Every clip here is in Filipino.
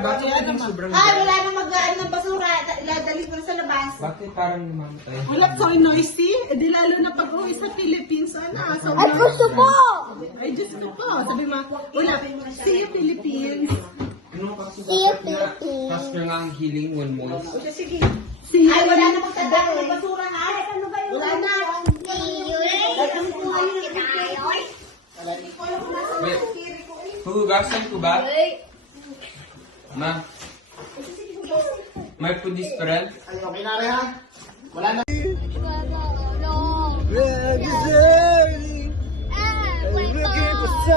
Wala na mag-aan ng basura. Iladali ko na sa labas. Bakit parang mamatay? Wala, so noisy. Eh, di lalo na pag-uwi sa Philippines, so, Ay, gusto po! ay, Diyos ko po. Sabi mo, wala, see you Philippines. Ano kasi See you, dapat nga, Philippines. faster nga ang healing when moist. Sige. See you. Ay, wala na magtandaan ng basura na. Ano ba yun? Wala na. Wait, hugasan ko ba? Ma? May food is friend? Ay, okay na rin ha? Wala na.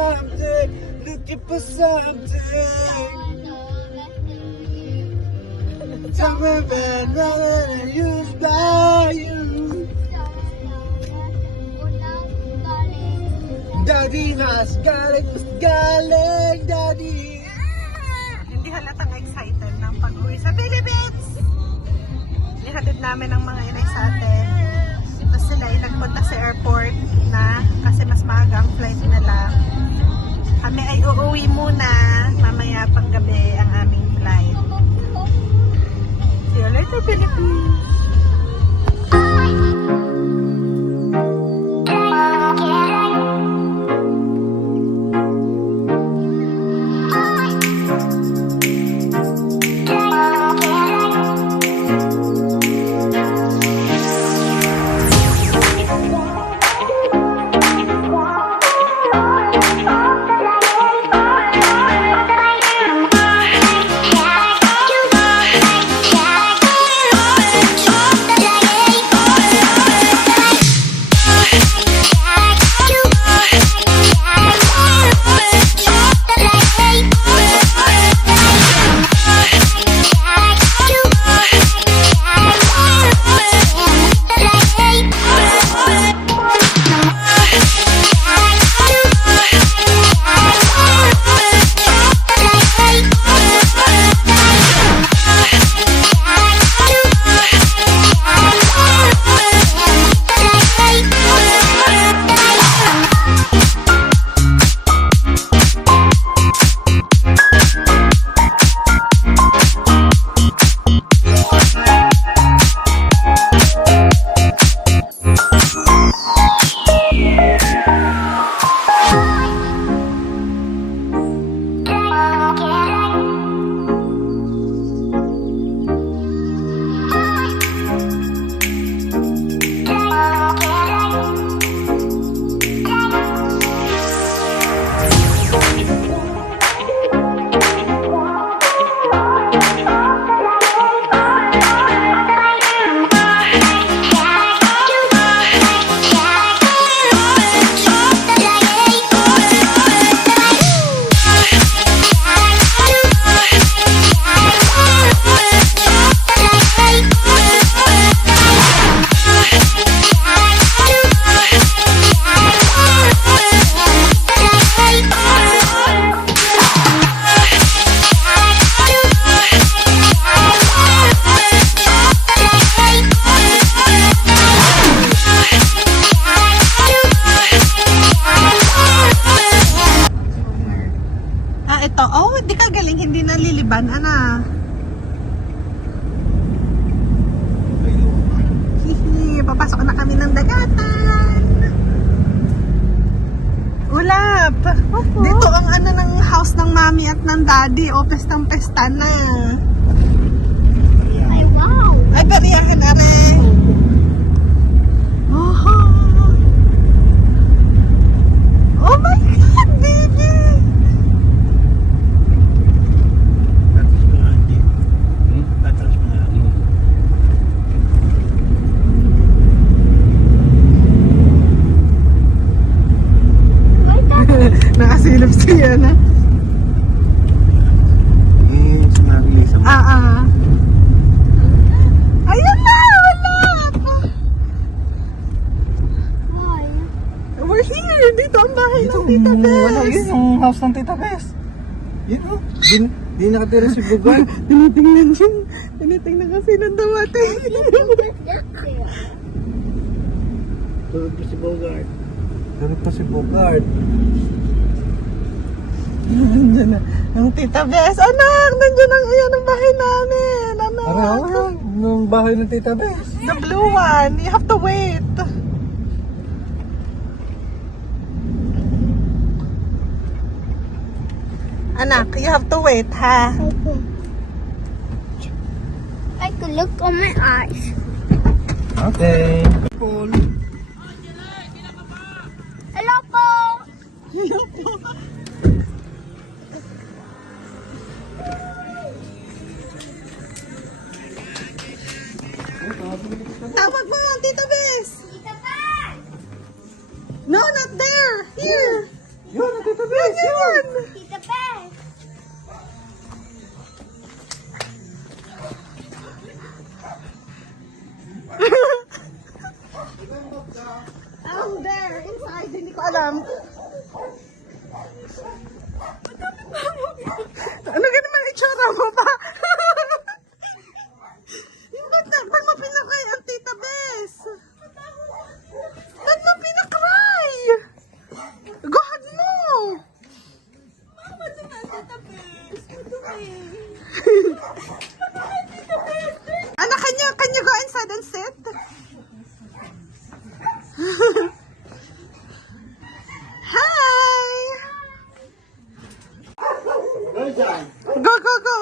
Looking for something. Somewhere rather than used by you. Daddy, mas galing, Daddy. Hindi halatang excited ng pag-uwi sa Philippines. Ihatid namin ang mga inay sa atin. Tapos sila ay nagpunta sa airport na kasi mas maaga ang flight nila. Kami ay uuwi muna. Mamaya pang gabi ang aming flight. See you later, Philippines. Ito, di ka galing, hindi naliliban, ana. Hihi, papasok na kami ng dagatan. Ulap! Dito ang ano ng house ng mami at ng daddy, o pestang-pesta na. Ay, wow! Ay, bariyahan na rin. Oh my God, baby! Nakasilip siya na. Ayun na! Wala! We're here! Dito ang bahay ng Tita Bes! Wala, yun yung house ng Tita Bes. Yun o. Di nakatira si Bugan. Tinitingnan siya. Tinitingnan kasi ng dawati. Tulog pa si Bogart. Tulog pa si Bogart. Nandiyan na. Ang Tita Bes. Anak, nandiyan ang iyan ang bahay namin. Anak. Ano? Nung bahay ng Tita Bes. The blue one. You have to wait. Anak, you have to wait, ha? I could look on my eyes. Okay. Paul. Hello po! Tawag mo yung Tita Bes. Tita pa! No, not there. Here. Yun, ang Tita Bes. Yun. Tita pa! There, inside. Hindi ko alam. Ano ka naman itsura mo pa? Yung ba't mo pinakay ang Tita Bes? Ba't mo pinakry? Gahad mo! Anak, can you go inside and sit? Hi! Go, go, go!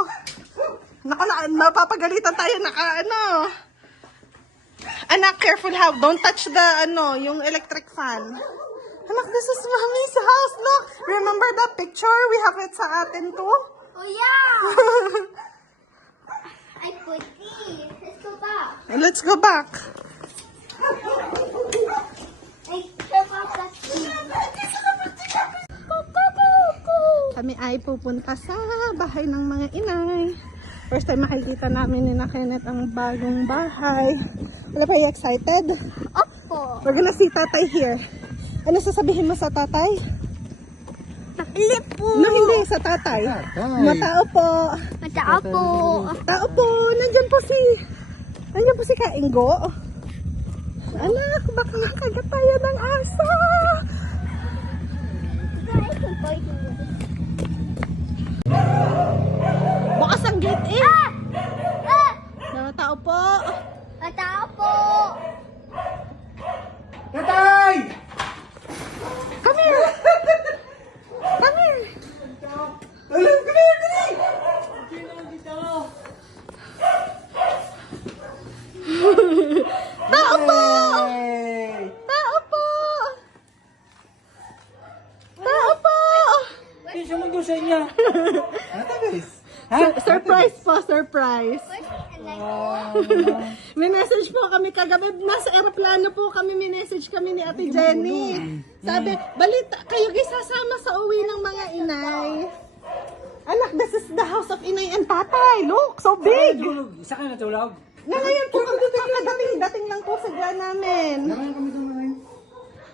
Naku, mapapagalitan tayo ano. Anak, careful how. Don't touch the, yung electric fan. Anak, this is Mommy's house. Look, remember that picture? We have it sa atin too. Oh yeah! I put these. Let's go back. Let's go back. I took off the Kami ay pupunta sa bahay ng mga inay. First time makikita namin ni Kenneth ang bagong bahay. Wala pa, you excited? Opo. We're gonna see tatay here. Ano sasabihin mo sa tatay? Nakilip po. No, hindi, sa tatay. Matao po. Matao po. Tao po. Nandyan po si Kaingo. Anak, baka makagat tayo ng aso. Bukas ang gate eh. Mga tao po. Matao po. Tatay! Come here. Come here. Alam ko na yun! Tao po. Hey! Tao po. Tao po. Hindi siya mag sa inyo. Tita Bes. Surprise po, surprise. Wow. May message po kami kagabi. Nasa aeroplano po kami, may message kami ni Ate Jenny. Sabi, balita, kayo guys sasama sa uwi ng mga inay. Anak, this is the house of inay and tatay. Look, so big. Isa ka natulog? Na ngayon po, dating lang po sa dyan namin. Naman kami dumain.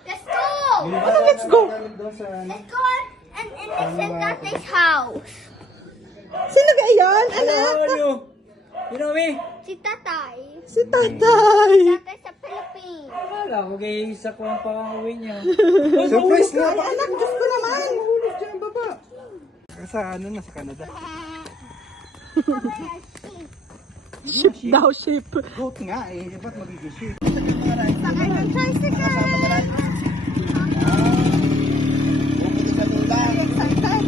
Let's go. Ano, let's go. Let's go and visit Tate's house. Sino ka iyon, anak? You know me? Si Tatay. Si tatay. Tatay sa Philippines. Wala ko kay isa ko ang pang-uwi niya. Surprise na! Ay, anak, Diyos ko naman. Mahulog dyan, baba. Sa ano na, sa Canada. Ship daw, ship. Goat nga eh, ba't magiging ship? Sakay ng tricycle. Excited.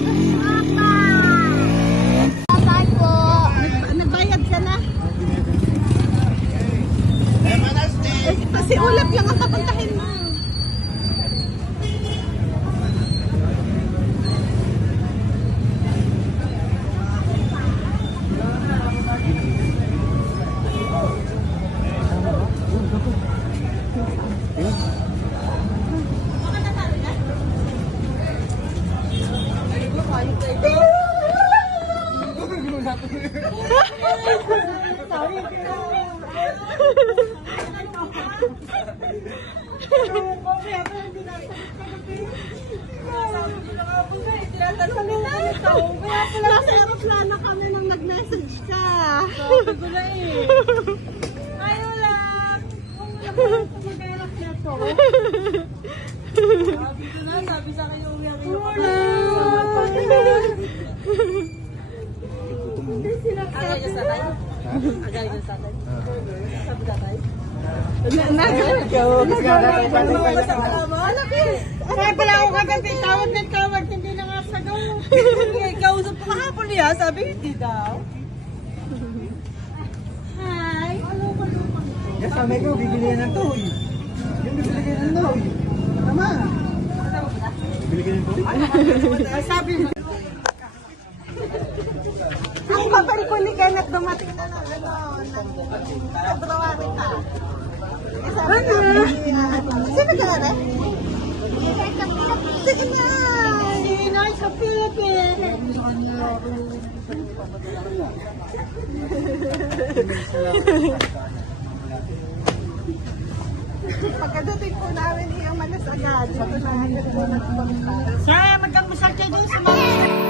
Bye po. Nagbayad ka na? Kasi ulap lang ang papuntahin mo. Nasa aeroplano kami nang nag-message ka. Sabi ko na eh. Ay, wala. Kung wala ko mag-aeroplano. Kaya pala ako kagabi, tawag, hindi na nga sagaw. Kausap ko kahapon niya, sabi hindi daw. Hi! Yes, samay ko, bibili yan ng toy. Yung bibili kayo ng toy. Tama. Bibili kayo ng toy? Sabi mo. Ang papalikuligan at dumating na ng February ka. Ano? Sino ka na? Sige na! Inay sa Philippines! Pagkadating po namin iyong malas agad. Sir, magkamusak kayo dun sa mga...